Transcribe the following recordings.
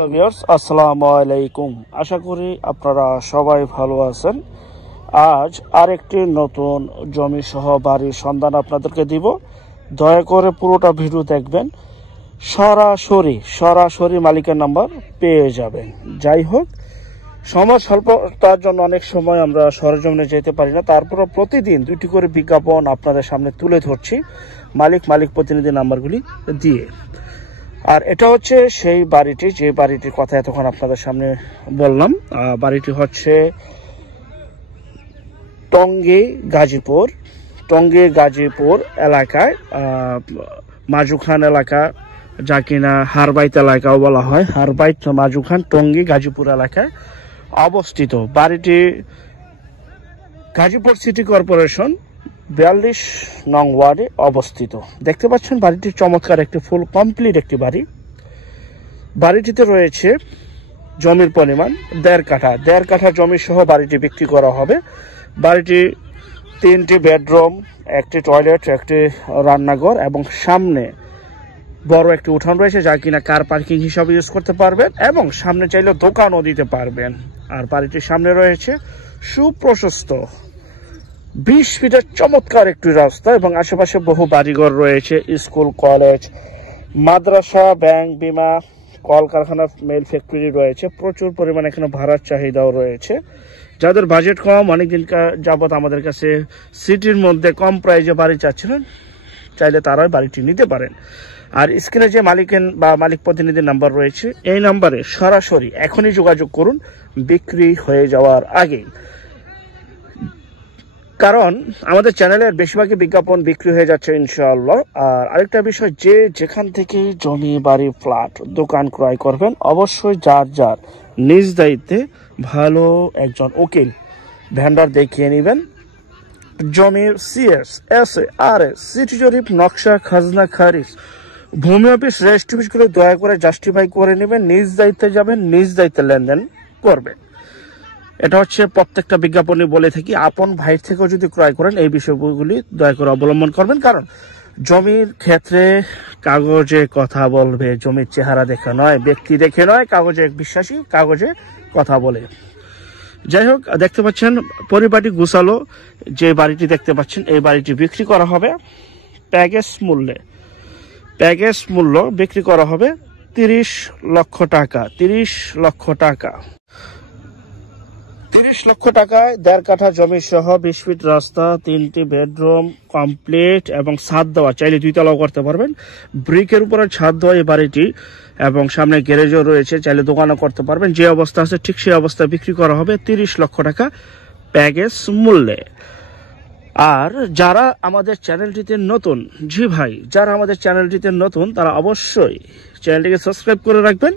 Hello viewers, আসসালামু আলাইকুম। আশা করি আপনারা সবাই ভালো আছেন। আজ আরেকটি নতুন জমি সহ বাড়ির সন্ধান আপনাদেরকে দিব। দয়া করে পুরোটা ভিডিও দেখবেন, সরাসরি মালিকের নাম্বার পেয়ে যাবেন। যাই হোক, সময় স্বল্পতার জন্য অনেক সময় আমরা সরজমিনে যেতে পারি না, তারপরে প্রতিদিন দুটি করে বিজ্ঞাপন আপনাদের সামনে তুলে ধরছি মালিক প্রতিনিধি নাম্বারগুলি দিয়ে। আর এটা হচ্ছে সেই বাড়িটি, যে বাড়িটির কথা এতক্ষণ আপনাদের সামনে বললাম। বাড়িটি হচ্ছে টঙ্গী গাজীপুর এলাকায়, মাজুখান এলাকা, যা কিনা হারবাইত এলাকাও বলা হয়। হারবাইত মাজুখান টঙ্গী গাজীপুর এলাকায় অবস্থিত। বাড়িটি গাজীপুর সিটি কর্পোরেশন 42 নং ওয়ার্ডে অবস্থিত। দেখতে পাচ্ছেন বাড়িটির চমৎকার একটি ফুল কমপ্লিট একটি বাড়ি। বাড়িটিতে রয়েছে জমির পরিমাণ 1.5 কাঠা জমি সহ বাড়িটি বিক্রি করা হবে। বাড়িটি 3টি বেডরুম, একটি টয়লেট, একটি রান্নাঘর এবং সামনে বড় একটি উঠান রয়েছে, যা কিনা কার পার্কিং হিসাবে ইউজ করতে পারবেন এবং সামনে চাইলে দোকানও দিতে পারবেন। আর বাড়িটির সামনে রয়েছে সুপ্রশস্ত 20 ফিটের চমৎকার একটি রাস্তা এবং আশেপাশে বহু বাড়িঘর রয়েছে, স্কুল, কলেজ, মাদ্রাসা, ব্যাংক, বিমা, কলকারখানা, মেল ফ্যাক্টরি রয়েছে। প্রচুর পরিমাণে এখানে ভাড়ার চাহিদাও রয়েছে। যাদের বাজেট কম, অনেকদিন যাবত আমাদের কাছে সিটির মধ্যে কম প্রাইজে বাড়ি চাচ্ছিলেন, চাইলে তারাই বাড়িটি নিতে পারেন। আর স্ক্রিনে যে মালিক প্রতিনিধির নাম্বার রয়েছে, এই নাম্বারে সরাসরি এখনই যোগাযোগ করুন বিক্রি হয়ে যাওয়ার আগেই। কারণ আমাদের চ্যানেলের বেশিরভাগই বিজ্ঞাপন বিক্রি হয়ে যাচ্ছে ইনশাআল্লাহ। আর আরেকটা বিষয়, যে যেখান থেকে জমি, বাড়ি, ফ্ল্যাট, দোকান ক্রয় করবেন, অবশ্যই যার নিজ দায়িত্বে ভালো একজন উকিল ভেন্ডার দেখিয়ে নেবেন। জমির সিএস, এসএ, আরএস, সিটি জরিপ, নকশা, খাজনা খারিজ, ভূমি অফিস, রেজিস্ট্রি অফিসগুলো দয়া করে জাস্টিফাই করে নেবেন। নিজ দায়িত্বে যাবেন, নিজ দায়িত্বে লেনদেন করবেন। এটা হচ্ছে প্রত্যেকটা বিজ্ঞাপনে বলে থাকি। আপন ভাইয়ের থেকেও যদি ক্রয় করেন, এই বিষয়গুলি দয়া করে অবলম্বন করবেন। কারণ জমির ক্ষেত্রে কাগজে কথা বলবে, জমির চেহারা দেখে নয়, ব্যক্তি দেখে নয়। কাগজে বিশ্বাসী, কাগজে কথা বলে। যাই হোক, দেখতে পাচ্ছেন পরিবারটি গুছালো। যে বাড়িটি দেখতে পাচ্ছেন, এই বাড়িটি বিক্রি করা হবে প্যাকেজ মূল্য বিক্রি করা হবে 30 লক্ষ টাকা। 30 লক্ষ টাকায় 1.5 কাঠা জমি সহ 20 ফিট রাস্তা, 3টি বেডরুম কমপ্লিট এবং ছাদ দেওয়া, চাইলে 2 তলাও করতে পারবেন। ব্রিকের উপরে ছাদ দেওয়া এই বাড়িটি এবং সামনে গ্যারেজও রয়েছে, চাইলে দোকানও করতে পারবেন। যে অবস্থা আছে ঠিক সেই অবস্থায় বিক্রি করা হবে 30 লক্ষ টাকা প্যাকেজ মূল্যে। আর যারা আমাদের চ্যানেলটিতে নতুন, জি ভাই, যারা আমাদের চ্যানেলটিতে নতুন, তারা অবশ্যই চ্যানেলটিকে সাবস্ক্রাইব করে রাখবেন,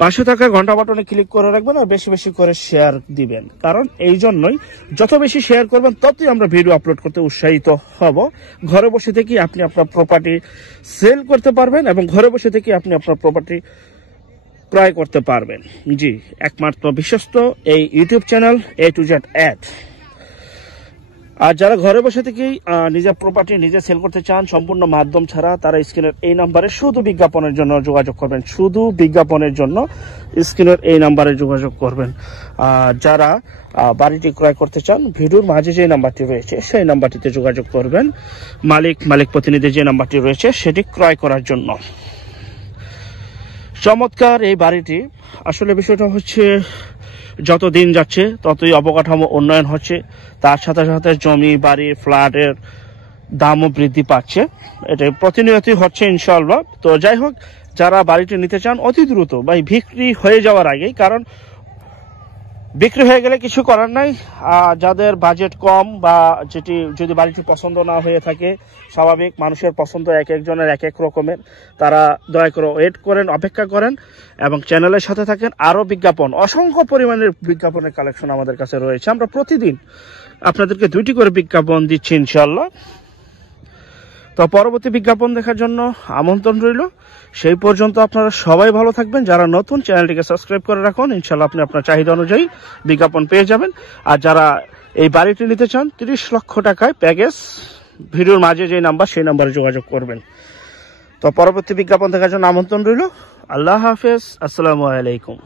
পাশে থাকা ঘন্টা বাটনে ক্লিক করে রাখবেন আর বেশি করে শেয়ার দিবেন। কারণ এই জন্যই, যত বেশি শেয়ার করবেন ততই আমরা ভিডিও আপলোড করতে উৎসাহিত হব। ঘরে বসে থেকে আপনি আপনার প্রপার্টি সেল করতে পারবেন এবং ঘরে বসে থেকে আপনি আপনার প্রপার্টি ক্রয় করতে পারবেন। জি, একমাত্র বিশ্বস্ত এই YouTube channel A to Z add. আর যারা ঘরে বসে থেকেই নিজের প্রপার্টি নিজে সেল করতে চান সম্পূর্ণ মাধ্যম ছাড়া, তারা স্ক্রিনের এই নাম্বারে শুধু বিজ্ঞাপনের জন্য যোগাযোগ করবেন। শুধু বিজ্ঞাপনের জন্য স্ক্রিনের এই নাম্বারে যোগাযোগ করবেন। যারা বাড়িটি ক্রয় করতে চান, ভিডিওর মাঝে যে নাম্বারটি রয়েছে সেই নাম্বারটিতে যোগাযোগ করবেন। মালিক প্রতিনিধি যে নাম্বারটি রয়েছে সেটি ক্রয় করার জন্য। চমৎকার এই বাড়িটি। আসলে বিষয়টা হচ্ছে, যত দিন যাচ্ছে ততই অবকাঠামো উন্নয়ন হচ্ছে, তার সাথে সাথে জমি, বাড়ি, ফ্ল্যাটের দামও বৃদ্ধি পাচ্ছে। এটা প্রতিনিয়তই হচ্ছে ইনশাআল্লাহ। তো যাই হোক, যারা বাড়িটি নিতে চান অতি দ্রুত ভাই বিক্রি হয়ে যাওয়ার আগেই, কারণ বিক্রি হয়ে গেলে কিছু করার নাই। যাদের বাজেট কম বা যদি বাড়িটি পছন্দ না হয়ে থাকে, স্বাভাবিক, মানুষের পছন্দ এক একজনের এক এক রকমের, তারা দয়া করে ওয়েট করেন, অপেক্ষা করেন এবং চ্যানেলের সাথে থাকেন। আরও বিজ্ঞাপন, অসংখ্য পরিমাণের বিজ্ঞাপনের কালেকশন আমাদের কাছে রয়েছে। আমরা প্রতিদিন আপনাদেরকে 2টি করে বিজ্ঞাপন দিচ্ছি ইনশাআল্লাহ। তো পরবর্তী বিজ্ঞাপন দেখার জন্য আমন্ত্রণ রইল। সেই পর্যন্ত আপনারা সবাই ভালো থাকবেন। যারা নতুন, চ্যানেলটিকে সাবস্ক্রাইব করে রাখুন, ইনশাআল্লাহ আপনি আপনার চাহিদা অনুযায়ী বিজ্ঞাপন পেয়ে যাবেন। আর যারা এই বাড়িটি নিতে চান 30 লক্ষ টাকায় প্যাকেজ, ভিডিওর মাঝে যে নাম্বার, সেই নাম্বারে যোগাযোগ করবেন। তো পরবর্তী বিজ্ঞাপন দেখার জন্য আমন্ত্রণ রইল। আল্লাহ হাফেজ, আসসালামু আলাইকুম।